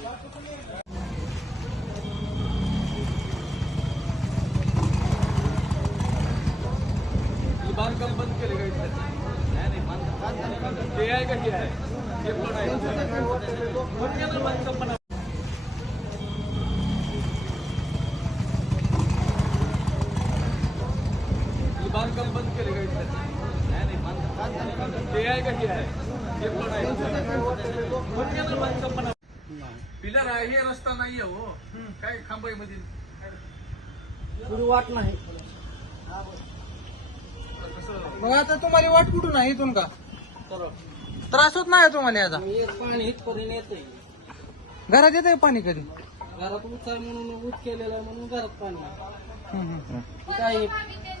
त्रास होत असतो तुला. हाय की ही बांधकाम बंद। केले का इथलं? ते आहे का हे। आहे हे पण आहे बंद केलं बांधकाम पण ही बांधकाम बंद। केले का इथलं? ते आहे का हे। आहे हे पण आहे बंद केलं बांधकाम पण पिलर आहे हे रस्ता नाहीये हो. काय खांबाई मध्ये? पुढे वाट नाही कसं मग आता तुम्हाला वाट कुठून आहे? इथून का? त्रास होत नाही तुम्हाला आता पाणी इथपर्यंत येतंय. घरात येते पाणी कधी? घरात उच आहे म्हणून उच केलेला आहे म्हणून घरात पाणी. काय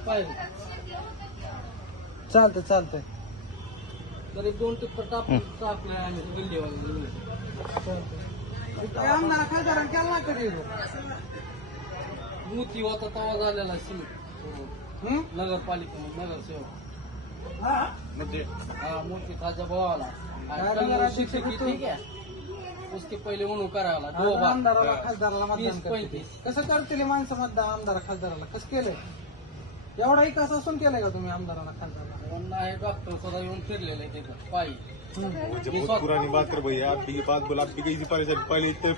पाहिजे चालतंय चालतंय. तर एक दोन टिप्पर टाकून टाकले आम्ही गल्लीवाले आमदार खासदार केला मोती होता तवा झालेला सिमेंट? नगरपालिका नगरसेवक. म्हणजे? हा मोती ताजा भावाला. आणि शिक्षक होतो? ठीक आहे उसके पहिले म्हणून करायला आमदाराला खासदाराला मतदान. कसं करतील माणसं मतदान? आमदार खासदाराला कसं केलंय? एवढा विकास असून केलाय का तुम्ही आमदाराला खासदाराला नाही डॉक्टर सुद्धा येऊन फिरलेले तिथं पायी. बहुत पुरानी बात कर भैया. आपकी ये बात बोला आपकी कैसी परेशानी पहले इतने